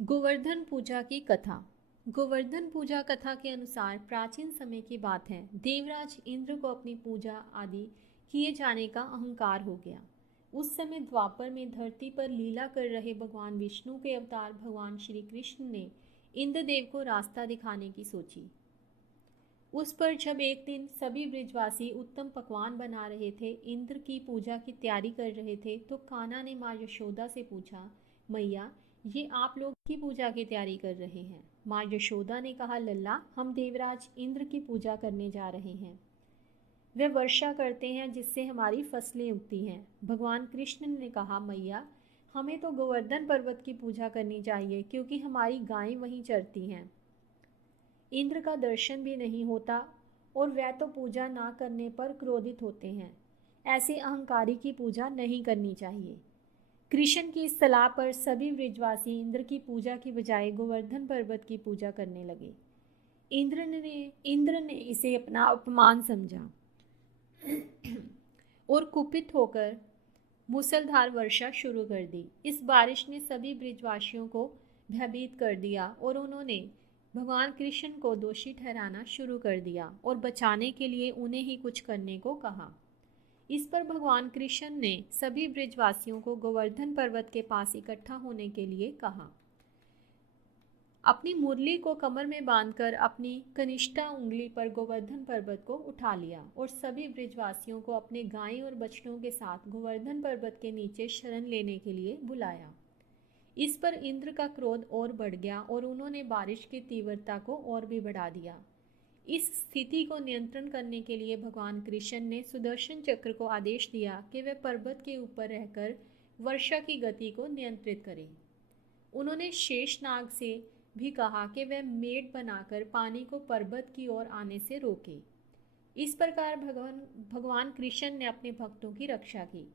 गोवर्धन पूजा की कथा। गोवर्धन पूजा कथा के अनुसार प्राचीन समय की बात है। देवराज इंद्र को अपनी पूजा आदि किए जाने का अहंकार हो गया। उस समय द्वापर में धरती पर लीला कर रहे भगवान विष्णु के अवतार भगवान श्री कृष्ण ने इंद्रदेव को रास्ता दिखाने की सोची। उस पर जब एक दिन सभी ब्रिजवासी उत्तम पकवान बना रहे थे, इंद्र की पूजा की तैयारी कर रहे थे, तो कान्हा ने माँ यशोदा से पूछा, मैया ये आप लोग की पूजा की तैयारी कर रहे हैं? माँ यशोदा ने कहा, लल्ला हम देवराज इंद्र की पूजा करने जा रहे हैं। वे वर्षा करते हैं जिससे हमारी फसलें उगती हैं। भगवान कृष्ण ने कहा, मैया हमें तो गोवर्धन पर्वत की पूजा करनी चाहिए क्योंकि हमारी गायें वहीं चरती हैं। इंद्र का दर्शन भी नहीं होता और वह तो पूजा ना करने पर क्रोधित होते हैं। ऐसे अहंकारी की पूजा नहीं करनी चाहिए। कृष्ण की इस सलाह पर सभी ब्रिजवासी इंद्र की पूजा की बजाय गोवर्धन पर्वत की पूजा करने लगे। इंद्र ने इसे अपना अपमान समझा और कुपित होकर मूसलधार वर्षा शुरू कर दी। इस बारिश ने सभी ब्रिजवासियों को भयभीत कर दिया और उन्होंने भगवान कृष्ण को दोषी ठहराना शुरू कर दिया और बचाने के लिए उन्हें ही कुछ करने को कहा। इस पर भगवान कृष्ण ने सभी ब्रिजवासियों को गोवर्धन पर्वत के पास इकट्ठा होने के लिए कहा। अपनी मुरली को कमर में बांधकर अपनी कनिष्ठा उंगली पर गोवर्धन पर्वत को उठा लिया और सभी ब्रिजवासियों को अपने गायों और बछड़ों के साथ गोवर्धन पर्वत के नीचे शरण लेने के लिए बुलाया। इस पर इंद्र का क्रोध और बढ़ गया और उन्होंने बारिश की तीव्रता को और भी बढ़ा दिया। इस स्थिति को नियंत्रण करने के लिए भगवान कृष्ण ने सुदर्शन चक्र को आदेश दिया कि वह पर्वत के ऊपर रहकर वर्षा की गति को नियंत्रित करें। उन्होंने शेषनाग से भी कहा कि वह मेड़ बनाकर पानी को पर्वत की ओर आने से रोके। इस प्रकार भगवान कृष्ण ने अपने भक्तों की रक्षा की।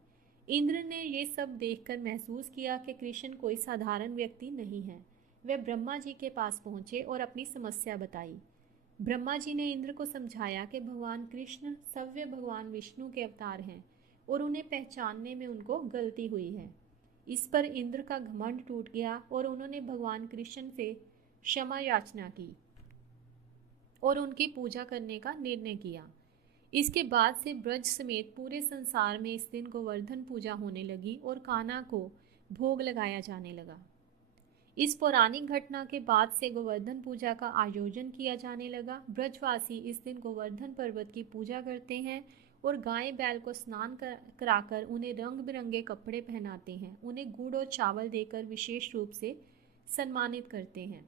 इंद्र ने ये सब देखकर महसूस किया कि कृष्ण कोई साधारण व्यक्ति नहीं है। वे ब्रह्मा जी के पास पहुंचे और अपनी समस्या बताई। ब्रह्मा जी ने इंद्र को समझाया कि भगवान कृष्ण सव्य भगवान विष्णु के अवतार हैं और उन्हें पहचानने में उनको गलती हुई है। इस पर इंद्र का घमंड टूट गया और उन्होंने भगवान कृष्ण से क्षमा याचना की और उनकी पूजा करने का निर्णय किया। इसके बाद से ब्रज समेत पूरे संसार में इस दिन गोवर्धन पूजा होने लगी और कान्हा को भोग लगाया जाने लगा। इस पौराणिक घटना के बाद से गोवर्धन पूजा का आयोजन किया जाने लगा। ब्रजवासी इस दिन गोवर्धन पर्वत की पूजा करते हैं और गाय बैल को स्नान कराकर उन्हें रंग बिरंगे कपड़े पहनाते हैं। उन्हें गुड़ और चावल देकर विशेष रूप से सम्मानित करते हैं।